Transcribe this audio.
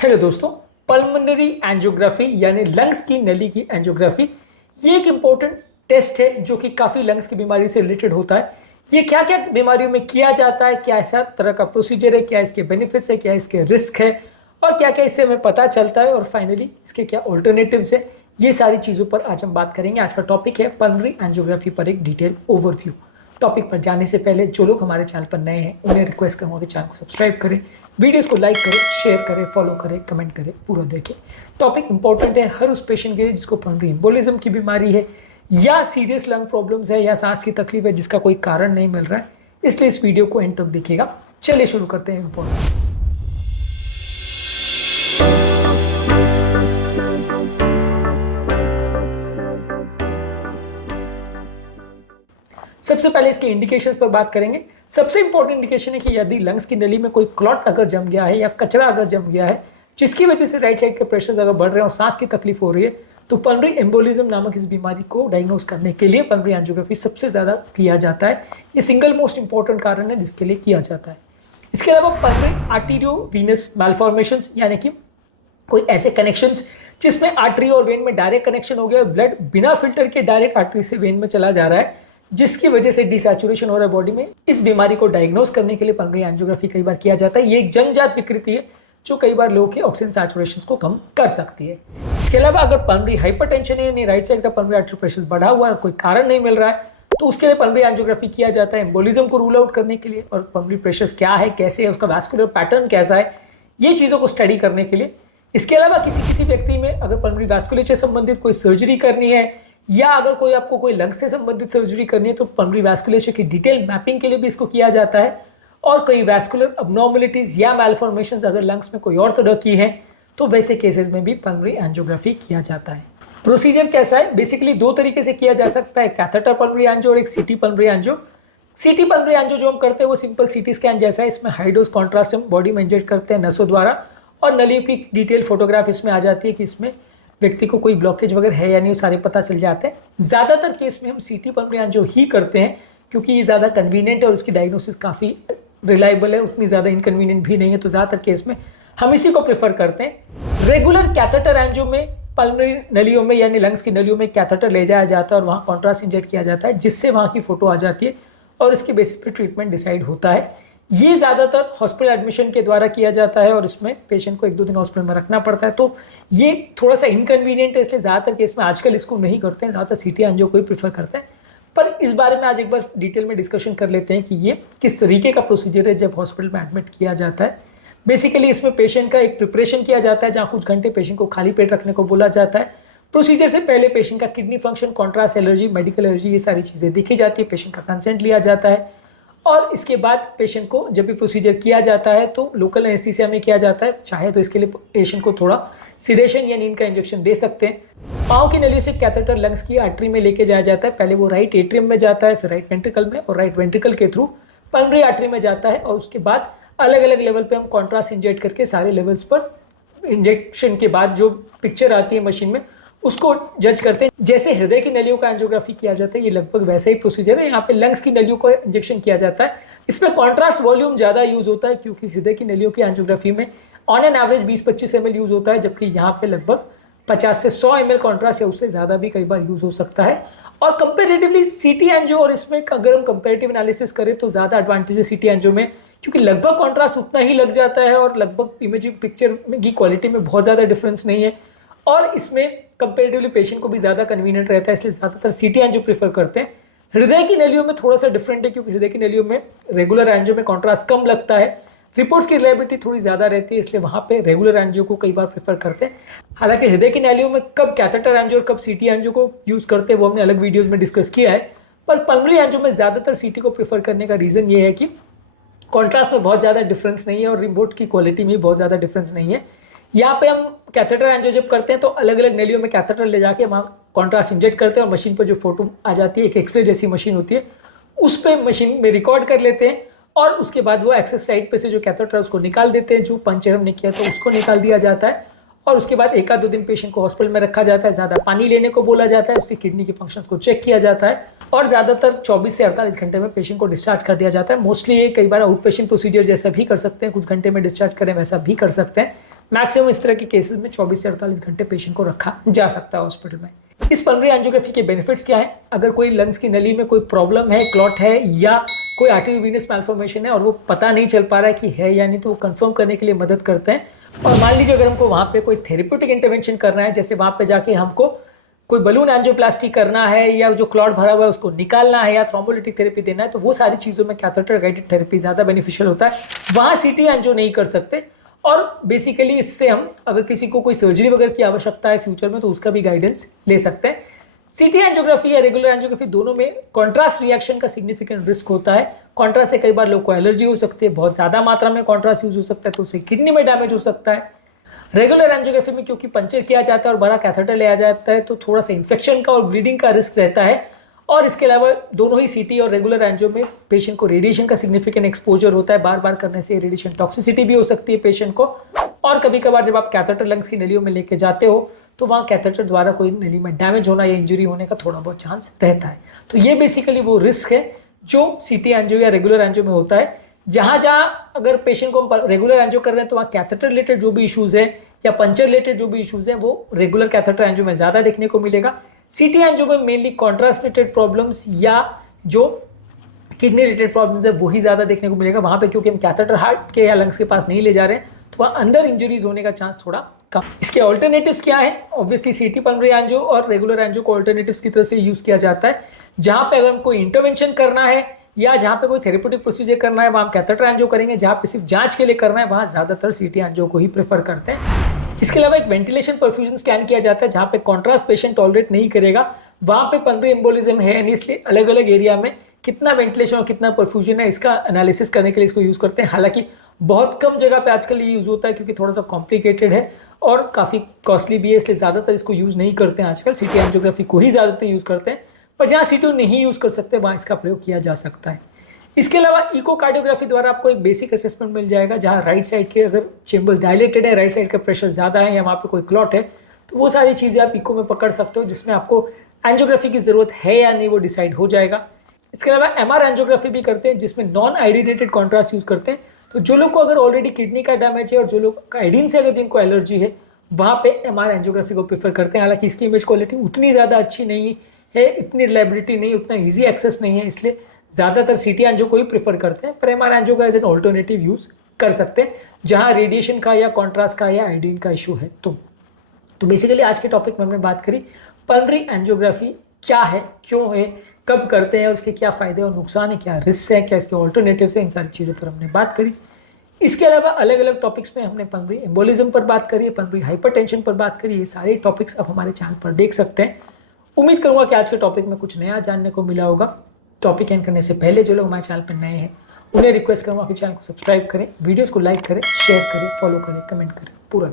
Hello दोस्तों, pulmonary angiography यानी lungs की नली की एंजियोग्राफी ये एक इम्पोर्टेंट टेस्ट है जो कि काफ़ी लंग्स की बीमारी से रिलेटेड होता है। ये क्या क्या बीमारियों में किया जाता है, क्या ऐसा तरह का प्रोसीजर है, क्या इसके बेनिफिट्स है, क्या इसके रिस्क है और क्या क्या इससे हमें पता चलता है और फाइनली इसके क्या ऑल्टरनेटिव्स है, ये सारी चीज़ों पर आज हम बात करेंगे। आज का टॉपिक है पल्मोनरी एंजियोग्राफी पर एक डिटेल ओवरव्यू। टॉपिक पर जाने से पहले जो लोग हमारे चैनल पर नए हैं उन्हें रिक्वेस्ट करूँगा कि चैनल को सब्सक्राइब करें, वीडियोस को लाइक करें, शेयर करें, फॉलो करें, कमेंट करें, पूरा देखें। टॉपिक इंपॉर्टेंट है हर उस पेशेंट के लिए जिसको पल्मोनरी एम्बोलिज्म की बीमारी है या सीरियस लंग प्रॉब्लम्स है या सांस की तकलीफ है जिसका कोई कारण नहीं मिल रहा है, इसलिए इस वीडियो को एंड तक देखिएगा। चलिए शुरू करते हैं। इंपॉर्टेंट सबसे पहले इसके इंडिकेशंस पर बात करेंगे। सबसे इंपॉर्टेंट इंडिकेशन है कि यदि लंग्स की नली में कोई क्लॉट अगर जम गया है या कचरा अगर जम गया है जिसकी वजह से राइट साइड के प्रेशर्स अगर बढ़ रहे हैं और सांस की तकलीफ हो रही है, तो पल्मोनरी एम्बोलिज्म नामक इस बीमारी को डायग्नोज करने के लिए पल्मोनरी एंजियोग्राफी सबसे ज़्यादा किया जाता है। ये सिंगल मोस्ट इंपॉर्टेंट कारण है जिसके लिए किया जाता है। इसके अलावा पल्मोनरी आर्टेरियो वीनस मैलफॉर्मेशंस यानी कि कोई ऐसे कनेक्शंस जिसमें आर्टरी और वेन में डायरेक्ट कनेक्शन हो गया, ब्लड बिना फिल्टर के डायरेक्ट आर्टरी से वेन में चला जा रहा है जिसकी वजह से डिसैचुरेशन हो रहा है बॉडी में। इस बीमारी को डायग्नोज करने के लिए पल्मोनरी एंजियोग्राफी कई बार किया जाता है। ये एक जन्मजात विकृति है जो कई बार लोगों के ऑक्सीजन सैचुरेशन को कम कर सकती है। इसके अलावा अगर पल्मोनरी हाइपरटेंशन है यानी राइट साइड का पल्मोनरी आर्टरी प्रेशर बढ़ा हुआ है और कोई कारण नहीं मिल रहा है, तो उसके लिए पल्मोनरी एंजियोग्राफी किया जाता है एम्बोलिज्म को रूल आउट करने के लिए और पल्मोनरी प्रेशर क्या है, कैसे है, उसका वैस्कुलर पैटर्न कैसा है, ये चीज़ों को स्टडी करने के लिए। इसके अलावा किसी व्यक्ति में अगर पल्मोनरी वैस्कुलेचर संबंधित कोई सर्जरी करनी है या अगर कोई आपको कोई लंग से संबंधित सर्जरी करनी है तो पल्मोनरी वैस्कुलेचर की डिटेल मैपिंग के लिए भी इसको किया जाता है। और कई वैस्कुलर अबनॉर्मलिटीज या मैलफॉर्मेशंस अगर लंग्स में कोई और तरह की है तो वैसे केसेस में भी पल्मोनरी एंजियोग्राफी किया जाता है। प्रोसीजर कैसा है? बेसिकली दो तरीके से किया जा सकता है, कैथेटर पल्मोनरी एंजियो और एक सीटी पल्मोनरी एंजियो। सीटी पल्मोनरी एंजियो जो हम करते हैं वो सिंपल सीटी स्कैन जैसा है। इसमें हाई डोज कॉन्ट्रास्ट हम बॉडी में इंजेक्ट करते हैं नसों द्वारा और नलियों की डिटेल फोटोग्राफ इसमें आ जाती है कि इसमें व्यक्ति को कोई ब्लॉकेज वगैरह है या नहीं, वो सारे पता चल जाते हैं। ज़्यादातर केस में हम सीटी पल्मोनरी एंजियो ही करते हैं क्योंकि ये ज़्यादा कन्वीनियंट है और उसकी डायग्नोसिस काफ़ी रिलायबल है, उतनी ज़्यादा इनकन्वीनियंट भी नहीं है, तो ज़्यादातर केस में हम इसी को प्रेफर करते हैं। रेगुलर कैथेटर एंजियो में पल्मोनरी नलियों में यानी लंग्स की नलियों में कैथेटर ले जाया जाता है और वहाँ कॉन्ट्रास्ट इंजेक्ट किया जाता है जिससे वहाँ की फोटो आ जाती है और इसके बेसिस पे ट्रीटमेंट डिसाइड होता है। ये ज़्यादातर हॉस्पिटल एडमिशन के द्वारा किया जाता है और इसमें पेशेंट को 1-2 दिन हॉस्पिटल में रखना पड़ता है, तो ये थोड़ा सा इनकन्वीनियंट है, इसलिए ज़्यादातर केस में आजकल इसको नहीं करते हैं, ज़्यादातर सीटी एंजियो को ही प्रीफर करते हैं। पर इस बारे में आज एक बार डिटेल में डिस्कशन कर लेते हैं कि ये किस तरीके का प्रोसीजर है जब हॉस्पिटल में एडमिट किया जाता है। बेसिकली इसमें पेशेंट का एक प्रिपरेशन किया जाता है जहाँ कुछ घंटे पेशेंट को खाली पेट रखने को बोला जाता है। प्रोसीजर से पहले पेशेंट का kidney function, contrast allergy, medical allergy, ये सारी चीज़ें देखी जाती है, पेशेंट का कंसेंट लिया जाता है और इसके बाद पेशेंट को जब भी प्रोसीजर किया जाता है तो लोकल एनेस्थीसिया में किया जाता है। चाहे तो इसके लिए पेशेंट को थोड़ा सिडेशन या नींद का इंजेक्शन दे सकते हैं। पाँव की नली से कैथेटर लंग्स की आर्टरी में लेके जाया जाता है। पहले वो राइट एट्रियम में जाता है, फिर राइट वेंट्रिकल में और राइट वेंट्रिकल के थ्रू पल्मोनरी आर्टरी में जाता है और उसके बाद अलग अलग लेवल पे हम कॉन्ट्रास्ट इंजेक्ट करके सारे लेवल्स पर इंजेक्शन के बाद जो पिक्चर आती है मशीन में उसको जज करते हैं। जैसे हृदय की नलियों का एंजियोग्राफी किया जाता है, ये लगभग वैसा ही प्रोसीजर है। यहाँ पे लंग्स की नलियों को इंजेक्शन किया जाता है। इसमें कॉन्ट्रास्ट वॉल्यूम ज़्यादा यूज़ होता है क्योंकि हृदय की नलियों की एंजियोग्राफी में on an average 20-25 ml use होता है, जबकि यहाँ पे लगभग 50 से 100 ml कॉन्ट्रास्ट है, उससे ज़्यादा भी कई बार यूज़ हो सकता है। और कंपेरेटिवली सीटी एंजियो और इसमें अगर हम कंपेरेटिव एनालिसिस करें तो ज़्यादा एडवांटेज है सीटी एंजियो में क्योंकि लगभग कॉन्ट्रास्ट उतना ही लग जाता है और लगभग इमेजिंग पिक्चर की क्वालिटी में बहुत ज़्यादा डिफरेंस नहीं है और इसमें कंपेरेटिवली पेशेंट को भी ज़्यादा कन्वीनियंट रहता है, इसलिए ज़्यादातर सीटी एंजियो प्रेफर करते हैं। हृदय की नलियों में थोड़ा सा डिफरेंट है क्योंकि हृदय की नलियों में रेगुलर एंजियो में कॉन्ट्रास्ट कम लगता है, रिपोर्ट्स की रिलायबिलिटी थोड़ी ज़्यादा रहती है, इसलिए वहाँ पे रेगुलर एंजियो को कई बार प्रेफर करते हैं। हालांकि हृदय की नलियों में कब कैथेटर एंजियो और कब सीटी एंजियो को यूज़ करते हैं वो हमने अलग वीडियोज़ में डिस्कस किया है, पर पल्मोनरी एंजियो में ज़्यादातर सीटी को प्रेफर करने का रीज़न ये है कि कॉन्ट्रास्ट में बहुत ज़्यादा डिफरेंस नहीं है और रिपोर्ट की क्वालिटी में बहुत ज़्यादा डिफरेंस नहीं है। यहाँ पे हम कैथेटर एंजियो जब करते हैं तो अलग अलग नलियों में कैथेटर ले जाके वहाँ कॉन्ट्रास्ट इंजेक्ट करते हैं और मशीन पर जो फोटो आ जाती है, एक एक्सरे जैसी मशीन होती है, उस पर मशीन में रिकॉर्ड कर लेते हैं और उसके बाद वो एक्सेस साइड पे से जो कैथेटर है उसको निकाल देते हैं। जो पंचर हमने किया था उसको निकाल दिया जाता है और उसके बाद 1-2 दिन पेशेंट को हॉस्पिटल में रखा जाता है, ज़्यादा पानी लेने को बोला जाता है, उसकी किडनी के फंक्शंस को चेक किया जाता है और ज़्यादातर 24 से 48 घंटे में पेशेंट को डिस्चार्ज कर दिया जाता है। मोस्टली ये कई बार आउट पेशेंट प्रोसीजर जैसा भी कर सकते हैं, कुछ घंटे में डिस्चार्ज करें वैसा भी कर सकते हैं, मैक्सिमम इस तरह के केसेस में 24 से 48 घंटे पेशेंट को रखा जा सकता है हॉस्पिटल में। इस पल्मोनरी एंजियोग्राफी के बेनिफिट्स क्या है? अगर कोई लंग्स की नली में कोई प्रॉब्लम है, क्लॉट है या कोई आर्टेरियोवेनस मैल्फॉर्मेशन है और वो पता नहीं चल पा रहा है कि है या नहीं, तो वो कंफर्म करने के लिए मदद करते हैं। और मान लीजिए अगर हमको वहाँ पे कोई थेरेप्यूटिक इंटरवेंशन करना है, जैसे वहाँ पे जाके हमको कोई बलून एंजियोप्लास्टी करना है या जो क्लॉट भरा हुआ है उसको निकालना है या थ्रोम्बोलिटिक थेरेपी देना है, तो वो सारी चीज़ों में कैथेटर गाइडेड थेरेपी ज़्यादा बेनिफिशियल होता है। वहाँ सीटी एंजियो नहीं कर सकते। और बेसिकली इससे हम अगर किसी को कोई सर्जरी वगैरह की आवश्यकता है फ्यूचर में, तो उसका भी गाइडेंस ले सकते हैं। सीटी एंजियोग्राफी या रेगुलर एंजियोग्राफी दोनों में कॉन्ट्रास्ट रिएक्शन का सिग्निफिकेंट रिस्क होता है। कॉन्ट्रास्ट से कई बार लोग को एलर्जी हो सकती है, बहुत ज़्यादा मात्रा में कॉन्ट्रास्ट यूज हो सकता है तो उससे किडनी में डैमेज हो सकता है। रेगुलर एंजियोग्राफी में क्योंकि पंचर किया जाता है और बड़ा कैथेटर ले आ जाता है, तो थोड़ा सा इन्फेक्शन का और ब्लीडिंग का रिस्क रहता है। और इसके अलावा दोनों ही सीटी और रेगुलर एंजियो में पेशेंट को रेडिएशन का सिग्निफिकेंट एक्सपोजर होता है। बार बार करने से रेडिएशन टॉक्सिसिटी भी हो सकती है पेशेंट को। और कभी कभार जब आप कैथेटर लंग्स की नलियों में लेके जाते हो, तो वहाँ कैथेटर द्वारा कोई नली में डैमेज होना या इंजरी होने का थोड़ा बहुत चांस रहता है। तो ये बेसिकली वो रिस्क है जो सीटी एंजियो या रेगुलर एंजियो में होता है। जहाँ जहाँ अगर पेशेंट को हम रेगुलर एंजियो कर रहे हैं, तो वहाँ कैथेटर रिलेटेड जो भी इशूज़ है या पंचर रिलेटेड जो भी इशूज़ हैं, वो रेगुलर कैथेटर एंजियो में ज़्यादा देखने को मिलेगा। सीटी एंजियो में मेनली कॉन्ट्रास्ट रिलेटेड प्रॉब्लम्स या जो किडनी रिलेटेड प्रॉब्लम्स है वही ज़्यादा देखने को मिलेगा। वहाँ पे क्योंकि हम कैथेटर हार्ट के या लंग्स के पास नहीं ले जा रहे हैं, तो वहाँ अंदर इंजरीज होने का चांस थोड़ा कम। इसके ऑल्टरनेटिव्स क्या है? ऑब्वियसली सीटी पल्मोनरी एंजियो और रेगुलर एंजियो को ऑल्टरनेटिव्स की तरह से यूज़ किया जाता है। जहाँ पे अगर कोई इंटरवेंशन करना है या जहाँ पे कोई थेरेप्यूटिक प्रोसीजर करना है, वहाँ हम कैथेटर एंजियो करेंगे। जहाँ पे सिर्फ जांच के लिए करना है, वहाँ ज़्यादातर सीटी एंजियो को ही प्रेफर करते हैं। इसके अलावा एक वेंटिलेशन परफ्यूजन स्कैन किया जाता है, जहाँ पे कॉन्ट्रास्ट पेशेंट टॉलरेट नहीं करेगा। वहाँ पे पल्मोनरी एम्बोलिज्म है, यानी इसलिए अलग अलग एरिया में कितना वेंटिलेशन और कितना परफ्यूजन है, इसका एनालिसिस करने के लिए इसको यूज़ करते हैं। हालांकि बहुत कम जगह पे आजकल ये यूज़ होता है, क्योंकि थोड़ा सा कॉम्प्लिकेटेड है और काफ़ी कॉस्टली भी है, इसलिए ज़्यादातर इसको यूज़ नहीं करते हैं आजकल। सीटी एंजियोग्राफी को ही ज़्यादातर यूज़ करते हैं, पर जहाँ सीटी नहीं यूज़ कर सकते वहाँ इसका प्रयोग किया जा सकता है। इसके अलावा इकोकार्डियोग्राफी द्वारा आपको एक बेसिक असेसमेंट मिल जाएगा, जहाँ राइट साइड के अगर चेंबर्स डायलेटेड है, राइट साइड का प्रेशर ज़्यादा है या वहाँ पे कोई क्लॉट है, तो वो सारी चीज़ें आप इको में पकड़ सकते हो, जिसमें आपको एंजियोग्राफी की ज़रूरत है या नहीं वो डिसाइड हो जाएगा। इसके अलावा एमआर एंजियोग्राफी भी करते हैं, जिसमें नॉन आयोडीनेटेड कॉन्ट्रास्ट यूज़ करते हैं। तो जो लोग को अगर ऑलरेडी किडनी का डैमेज है और जो लोग आयोडीन से अगर जिनको एलर्जी है, वहाँ पे एमआर एंजियोग्राफी को प्रेफर करते हैं। हालांकि इसकी इमेज क्वालिटी उतनी ज़्यादा अच्छी नहीं है, इतनी रिलायबिलिटी नहीं, उतना ईजी एक्सेस नहीं है, इसलिए ज़्यादातर सीटी एंजियो को ही प्रेफर करते हैं। पर एमआर एंजियो का एज एन ऑल्टरनेटिव यूज़ कर सकते हैं, जहाँ रेडिएशन का या कॉन्ट्रास्ट का या आयोडीन का इशू है। तो बेसिकली आज के टॉपिक में हमने बात करी पल्मोनरी एंजियोग्राफी क्या है, क्यों है, कब करते हैं, उसके क्या फ़ायदे और नुकसान है, क्या रिस्क है, क्या इसके ऑल्टरनेटिव्स हैं, इन सारी चीज़ों पर हमने बात करी। इसके अलावा अलग अलग टॉपिक्स में हमने पल्मोनरी एम्बोलिज्म पर बात करी है, पल्मोनरी हाइपरटेंशन पर बात करी। ये सारे टॉपिक्स आप हमारे चैनल पर देख सकते हैं। उम्मीद करूँगा कि आज के टॉपिक में कुछ नया जानने को मिला होगा। टॉपिक एंड करने से पहले जो लोग हमारे चैनल पर नए हैं, उन्हें रिक्वेस्ट करूँगा कि चैनल को सब्सक्राइब करें, वीडियोज़ को लाइक करें, शेयर करें, फॉलो करें, कमेंट करें, पूरा